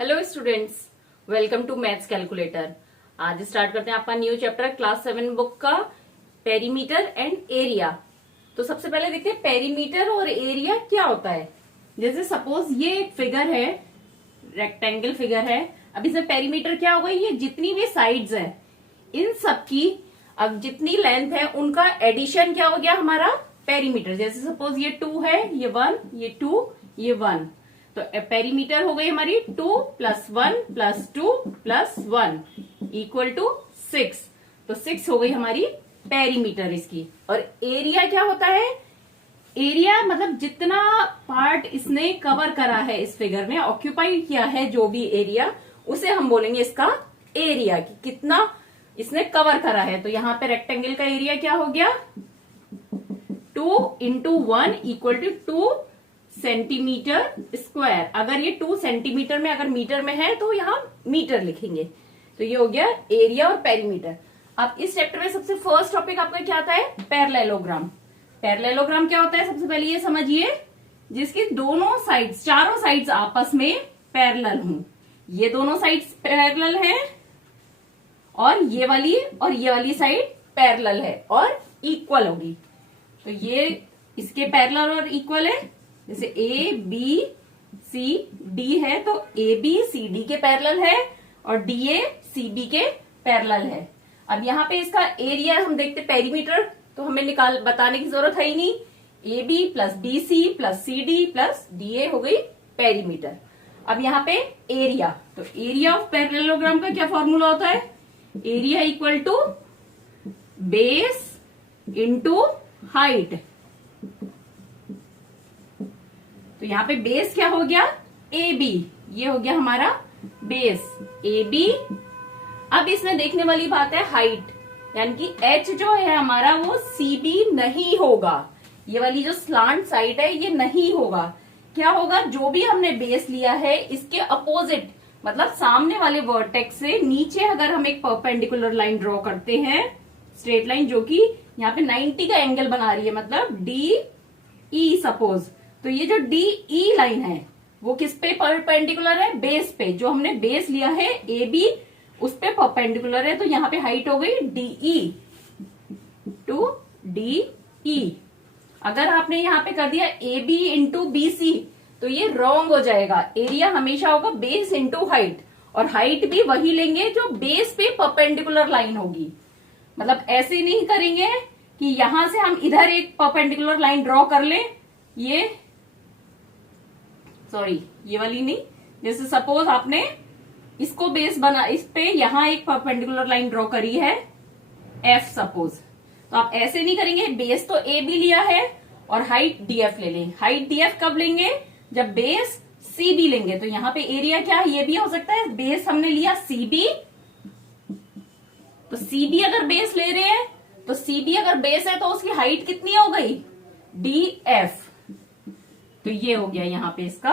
Hello students, welcome to maths calculator. आज start करते हैं आपका न्यू चैप्टर क्लास 7 बुक का पेरीमीटर एंड एरिया। तो सबसे पहले देखते हैं पेरीमीटर और एरिया क्या होता है। जैसे सपोज ये एक फिगर है, रेक्टेंगल फिगर है। अब इसमें पेरीमीटर क्या होगा, ये जितनी भी साइड्स है इन सब की अब जितनी लेंथ है उनका एडिशन क्या हो गया हमारा पेरीमीटर। जैसे सपोज ये 2 है, ये 1, ये 2, ये 1, तो पेरीमीटर हो गई हमारी 2 + 1 + 2 + 1 = 6। तो 6 हो गई हमारी पेरीमीटर इसकी। और एरिया क्या होता है, एरिया मतलब जितना पार्ट इसने कवर करा है, इस फिगर में ऑक्यूपाई किया है जो भी एरिया, उसे हम बोलेंगे इसका एरिया कि कितना इसने कवर करा है। तो यहाँ पे रेक्टेंगल का एरिया क्या हो गया, 2 × 1 = 2 सेंटीमीटर स्क्वायर। अगर ये 2 सेंटीमीटर में अगर मीटर में है तो यहाँ मीटर लिखेंगे। तो ये हो गया एरिया और पेरीमीटर। अब इस चैप्टर में सबसे फर्स्ट टॉपिक आपका क्या आता है, पैरेललोग्राम। पैरेललोग्राम क्या होता है, सबसे पहले ये समझिए, जिसकी दोनों साइड्स, चारों साइड्स आपस में पैरेलल हों। ये दोनों साइड्स पैरेलल हैं और ये वाली साइड पैरेलल है और इक्वल होगी। तो ये इसके पैरेलल और इक्वल है। जैसे ए बी सी डी है तो ए बी सी डी के पैरेलल है और डी ए सी बी के पैरेलल है। अब यहाँ पे इसका एरिया हम देखते, पेरीमीटर तो हमें बताने की जरूरत है ही नहीं। A B + B C + C D + D A हो गई पेरीमीटर। अब यहाँ पे एरिया, तो एरिया ऑफ पैरेललोग्राम का क्या फॉर्मूला होता है, एरिया = बेस इंटू हाइट। तो यहाँ पे बेस क्या हो गया, ए बी, ये हो गया हमारा बेस ए बी। अब इसमें देखने वाली बात है हाइट, यानी कि एच जो है हमारा वो सी बी नहीं होगा। ये वाली जो स्लांट साइड है ये नहीं होगा। क्या होगा, जो भी हमने बेस लिया है इसके अपोजिट, मतलब सामने वाले वर्टेक्स से नीचे अगर हम एक परपेंडिकुलर लाइन ड्रॉ करते हैं, स्ट्रेट लाइन जो कि यहाँ पे 90 का एंगल बना रही है, मतलब डी ई सपोज, तो ये जो डी ई लाइन है वो किस पे परपेंडिकुलर है, बेस पे। जो हमने बेस लिया है ए बी उस पे परपेंडिकुलर है। तो यहाँ पे हाइट हो गई डीई टू डी ई। अगर आपने यहाँ पे कर दिया A B into B C तो ये रॉन्ग हो जाएगा। एरिया हमेशा होगा बेस इंटू हाइट, और हाइट भी वही लेंगे जो बेस पे परपेंडिकुलर लाइन होगी। मतलब ऐसे नहीं करेंगे कि यहां से हम इधर एक परपेंडिकुलर लाइन ड्रॉ कर लें, ये वाली नहीं। जैसे सपोज आपने इसको बेस बना, इस पे यहां एक परपेंडिकुलर लाइन ड्रॉ करी है एफ सपोज, तो आप ऐसे नहीं करेंगे। बेस तो ए बी लिया है और हाइट डी एफ ले लें। हाइट डी एफ कब लेंगे, जब बेस सी बी लेंगे। तो यहाँ पे एरिया क्या है, ये भी हो सकता है, बेस हमने लिया सी बी, तो सी बी अगर बेस ले रहे हैं तो सी बी अगर बेस है तो उसकी हाइट कितनी हो गई, डी एफ। तो ये हो गया यहाँ पे इसका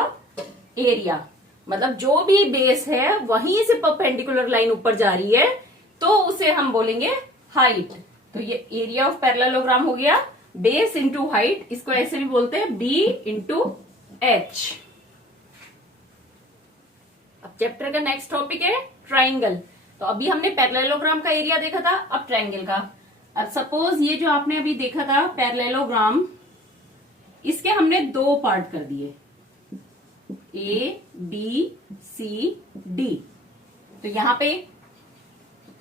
एरिया। मतलब जो भी बेस है वहीं से परपेंडिकुलर लाइन ऊपर जा रही है तो उसे हम बोलेंगे हाइट। तो ये एरिया ऑफ पैरेललोग्राम हो गया, बेस इंटू हाइट। इसको ऐसे भी बोलते हैं बी इंटू एच। अब चैप्टर का नेक्स्ट टॉपिक है ट्राइंगल। तो अभी हमने पैरेललोग्राम का एरिया देखा था, अब ट्राइंगल का। अब सपोज ये जो आपने अभी देखा था पैरेललोग्राम, इसके हमने 2 पार्ट कर दिए, ए बी सी डी। तो यहां पे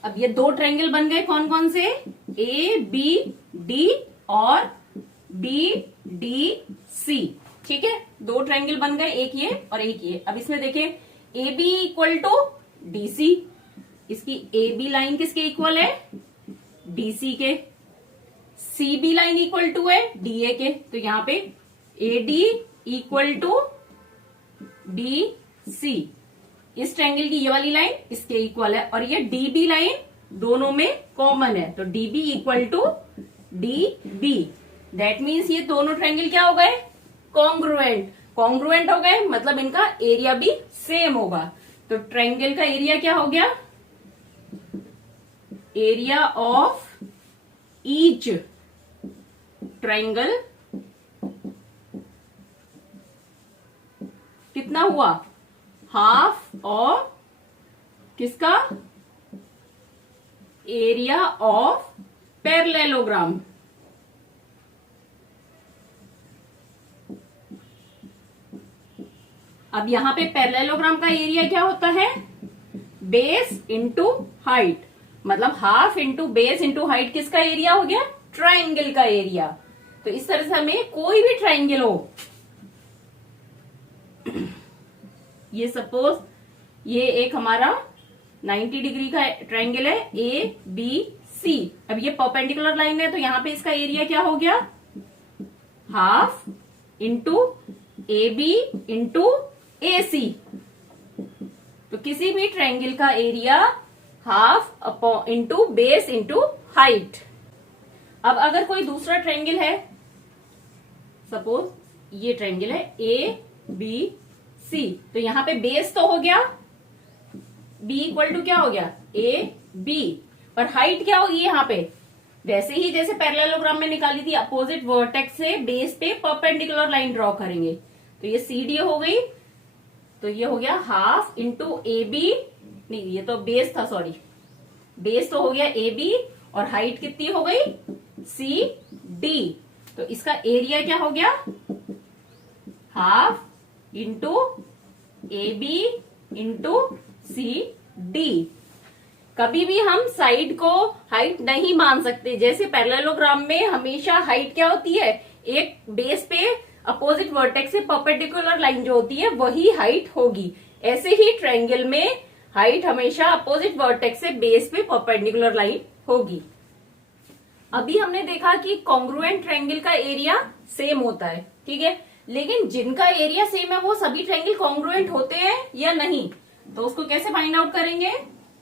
अब ये 2 ट्रायंगल बन गए, कौन कौन से, ए बी डी और बी डी सी। ठीक है, 2 ट्रायंगल बन गए, एक ये और एक ये। अब इसमें देखें ए बी = डी सी, इसकी ए बी लाइन किसके इक्वल है, डी सी के। C B line equal to है डी ए के। तो यहाँ पे ए डी = डी सी, इस ट्रायंगल की ये वाली लाइन इसके इक्वल है, और ये डी बी लाइन दोनों में कॉमन है, तो D B = D B. That means ये दोनों ट्रायंगल क्या हो गए, कॉन्ग्रुएंट। कॉन्ग्रुएंट हो गए मतलब इनका एरिया भी सेम होगा। तो ट्रायंगल का एरिया क्या हो गया, एरिया ऑफ ईच ट्रायंगल कितना हुआ, हाफ ऑफ किसका, एरिया ऑफ पैरेललोग्राम। अब यहां पे पैरेललोग्राम का एरिया क्या होता है, बेस इंटू हाइट, मतलब half into base into height किसका एरिया हो गया, ट्राइंगल का एरिया। तो इस तरह से हमें कोई भी ट्राइंगल हो, ये सपोज ये एक हमारा 90 डिग्री का ट्राइंगल है ए बी सी। अब ये परपेंडिकुलर लाइन है तो यहां पे इसका एरिया क्या हो गया, half into A B into A C. तो किसी भी ट्राइंगल का area half into base into height. अब अगर कोई दूसरा ट्राइंगल है, सपोज ये ट्राइंगल है ए बी सी, तो यहां पे बेस तो हो गया, बी इक्वल टू क्या हो गया, ए बी, पर हाइट क्या होगी यहां पे, वैसे ही जैसे पैरेललोग्राम में निकाली थी, अपोजिट वर्टेक्स से बेस पे परपेंडिकुलर लाइन ड्रॉ करेंगे। तो ये सी डी हो गई, तो ये हो गया हाफ इंटू ए बी, नहीं ये तो बेस था, सॉरी बेस तो हो गया ए बी और हाइट कितनी हो गई सी डी। तो इसका एरिया क्या हो गया, half into A B into C D. कभी भी हम साइड को हाइट नहीं मान सकते, जैसे पैरेललोग्राम में हमेशा हाइट क्या होती है, एक बेस पे अपोजिट वर्टेक्स से परपेंडिकुलर लाइन जो होती है वही हाइट होगी। ऐसे ही ट्रायंगल में हाइट हमेशा अपोजिट वर्टेक्स से बेस पे परपेंडिकुलर लाइन होगी। अभी हमने देखा कि कॉन्ग्रुएंट ट्रायंगल का एरिया सेम होता है, ठीक है, लेकिन जिनका एरिया सेम है वो सभी ट्रायंगल कॉन्ग्रुएंट होते हैं या नहीं, तो उसको कैसे फाइंड आउट करेंगे।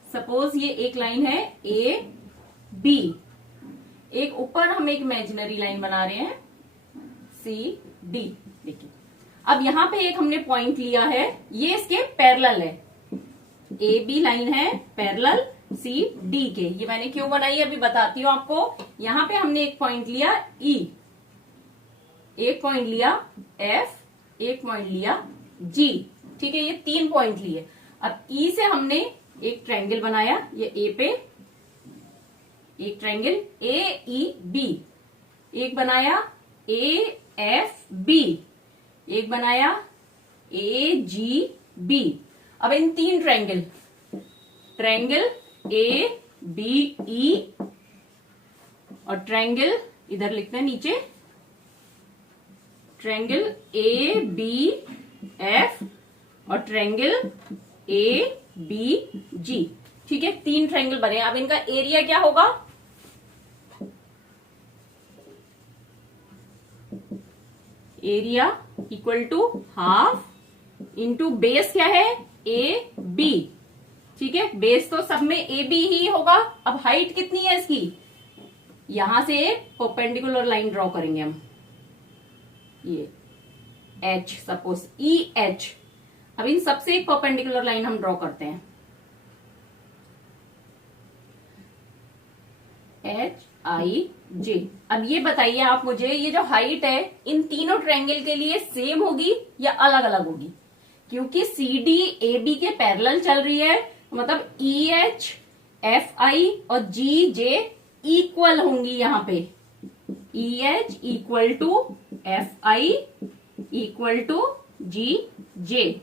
सपोज ये एक लाइन है ए बी, एक ऊपर हम एक इमेजिनरी लाइन बना रहे हैं सी डी। देखिए अब यहां पे एक हमने पॉइंट लिया है, ये इसके पैरेलल है, ए बी लाइन है पैरेलल सी डी के। ये मैंने क्यों बनाई अभी बताती हूँ आपको। यहां पे हमने एक पॉइंट लिया ई, एक पॉइंट लिया एफ, एक पॉइंट लिया जी, ठीक है, ये 3 पॉइंट लिए। अब ई से हमने एक ट्रायंगल बनाया, ये ए पे एक ट्रायंगल ए ई बी, एक बनाया ए एफ बी, एक बनाया ए जी बी। अब इन 3 ट्रायंगल ए बी ई और ट्रायंगल इधर लिखते हैं नीचे, ट्रायंगल ए बी एफ और ट्रायंगल ए बी जी, ठीक है, 3 ट्रायंगल बने। अब इनका एरिया क्या होगा, area equal to half into base क्या है ए बी, ठीक है, बेस तो सब में ए बी ही होगा। अब हाइट कितनी है इसकी, यहां से एक परपेंडिकुलर लाइन ड्रॉ करेंगे हम, ये एच, सपोज ई एच। अब इन सबसे एक परपेंडिकुलर लाइन हम ड्रॉ करते हैं, एच आई जे। अब ये बताइए आप मुझे, ये जो हाइट है इन तीनों ट्रायंगल के लिए सेम होगी या अलग अलग होगी, क्योंकि सी डी ए बी के पैरेलल चल रही है, मतलब ई एच एफ आई और जी जे इक्वल होंगी। यहां पे E H equal to F I equal to G J,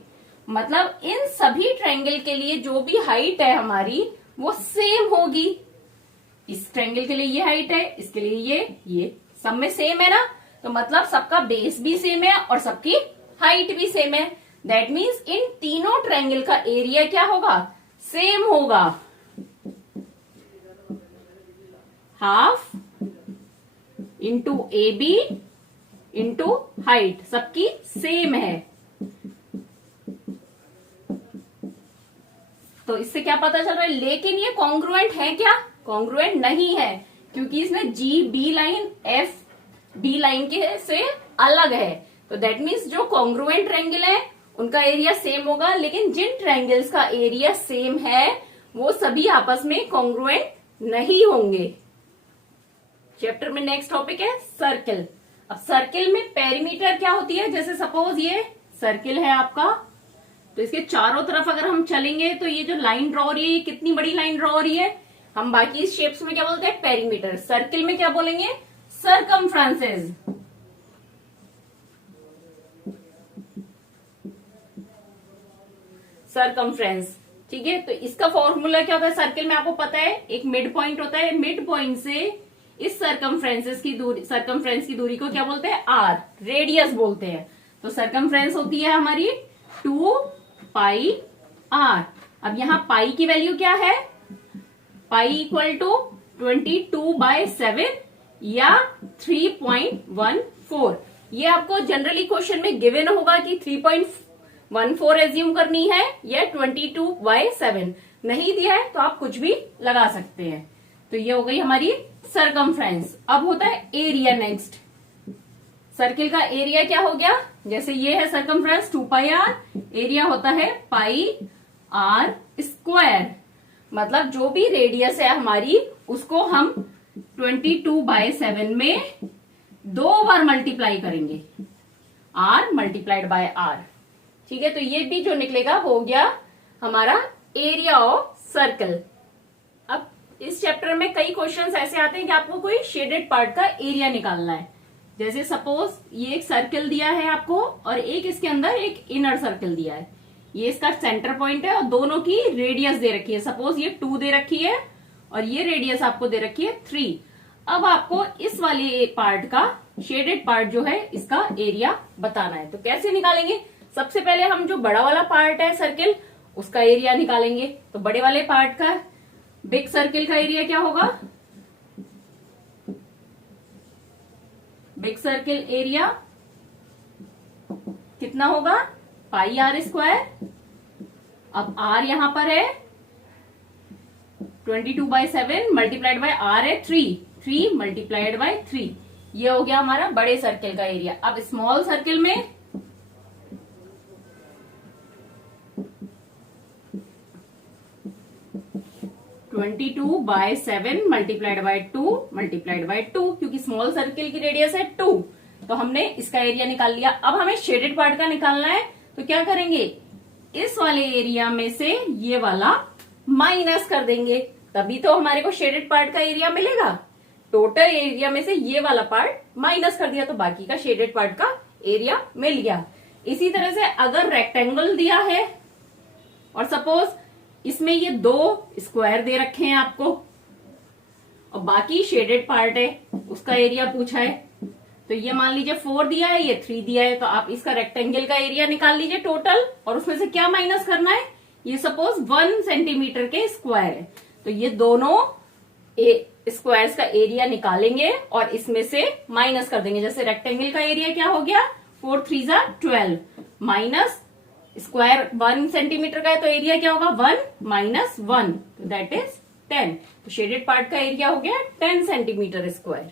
मतलब इन सभी ट्रायंगल के लिए जो भी हाइट है हमारी वो सेम होगी। इस ट्रायंगल के लिए ये हाइट है, इसके लिए ये सब में सेम है ना, तो मतलब सबका बेस भी सेम है और सबकी हाइट भी सेम है। दैट मीन्स इन तीनों ट्रायंगल का एरिया क्या होगा, सेम होगा, half into A B into height सबकी सेम है। तो इससे क्या पता चल रहा है, लेकिन ये कॉन्ग्रुएंट है क्या, कॉन्ग्रुएंट नहीं है, क्योंकि इसमें G B line F B line के से अलग है। तो दैट मीन्स जो कॉन्ग्रुएंट ट्रायंगल है उनका एरिया सेम होगा, लेकिन जिन ट्रायंगल्स का एरिया सेम है वो सभी आपस में कॉन्ग्रुएंट नहीं होंगे। चैप्टर में नेक्स्ट टॉपिक है सर्किल। अब सर्किल में पेरीमीटर क्या होती है, जैसे सपोज ये सर्किल है आपका, तो इसके चारों तरफ अगर हम चलेंगे तो ये जो लाइन ड्रॉ हो रही है, ये कितनी बड़ी लाइन ड्रॉ हो रही है। हम बाकी शेप्स में क्या बोलते हैं, पेरीमीटर। सर्किल में क्या बोलेंगे, सरकमफ्रेंसेस। सरकमफ्रेंस, ठीक है। तो इसका फॉर्मूला क्या होता है सर्किल में, आपको पता है, एक मिड पॉइंट होता है। मिड पॉइंट से इस सरकमफ्रेंस की दूरी को क्या बोलते हैं, आर, रेडियस बोलते हैं। तो सरकमफ्रेंस होती है हमारी 2 पाई आर। अब यहां पाई की वैल्यू क्या है, पाई इक्वल टू 22/7 या 3.14। ये आपको जनरली क्वेश्चन में गिवन होगा कि 3.14 एज्यूम करनी है या 22/7। नहीं दिया है तो आप कुछ भी लगा सकते हैं। तो ये हो गई हमारी सरकमफ्रेंस। अब होता है एरिया नेक्स्ट। सर्किल का एरिया क्या हो गया, जैसे ये है सरकमफ्रेंस 2 पाई आर, एरिया होता है पाई आर स्क्वायर। मतलब जो भी रेडियस है हमारी उसको हम 22/7 में 2 बार मल्टीप्लाई करेंगे, आर मल्टीप्लाइड बाय आर, ठीक है। तो ये भी जो निकलेगा हो गया हमारा एरिया ऑफ सर्कल। अब इस चैप्टर में कई क्वेश्चंस ऐसे आते हैं कि आपको कोई शेडेड पार्ट का एरिया निकालना है। जैसे सपोज ये एक सर्कल दिया है आपको और एक इसके अंदर एक इनर सर्कल दिया है। ये इसका सेंटर पॉइंट है और दोनों की रेडियस दे रखी है। सपोज ये 2 दे रखी है और ये रेडियस आपको दे रखी है 3। अब आपको इस वाले पार्ट का शेडेड पार्ट जो है इसका एरिया बताना है। तो कैसे निकालेंगे, सबसे पहले हम जो बड़ा वाला पार्ट है सर्किल उसका एरिया निकालेंगे। तो बड़े वाले पार्ट का, बिग सर्किल का एरिया क्या होगा, बिग सर्किल एरिया कितना होगा, पाई आर स्क्वायर। अब आर यहां पर है 22/7 मल्टीप्लाइड बाय आर है 3 मल्टीप्लाइड बाय 3। ये हो गया हमारा बड़े सर्किल का एरिया। अब स्मॉल सर्किल में 22/7 मल्टीप्लाइड बाय 2 मल्टीप्लाइड बाय 2, क्योंकि स्मॉल सर्किल की रेडियस है 2, तो हमने इसका एरिया निकाल लिया। अब हमें शेडेड पार्ट का निकालना है, तो क्या करेंगे, इस वाले एरिया में से ये वाला माइनस कर देंगे, तभी तो हमारे को शेडेड पार्ट का एरिया मिलेगा। टोटल एरिया में से ये वाला पार्ट माइनस कर दिया तो बाकी का शेडेड पार्ट का एरिया मिल गया। इसी तरह से अगर रेक्टेंगल दिया है और सपोज इसमें ये 2 स्क्वायर दे रखे हैं आपको और बाकी शेडेड पार्ट है उसका एरिया पूछा है, तो ये मान लीजिए 4 दिया है, ये 3 दिया है, तो आप इसका रेक्टेंगल का एरिया निकाल लीजिए टोटल, और उसमें से क्या माइनस करना है, ये सपोज 1 सेंटीमीटर के स्क्वायर है, तो ये दोनों स्क्वायर्स का एरिया निकालेंगे और इसमें से माइनस कर देंगे। जैसे रेक्टेंगल का एरिया क्या हो गया, 4 3 12 माइनस स्क्वायर 1 सेंटीमीटर का है तो एरिया क्या होगा, 1 माइनस 1, दैट इज 10। तो शेडेड पार्ट का एरिया हो गया 10 सेंटीमीटर स्क्वायर।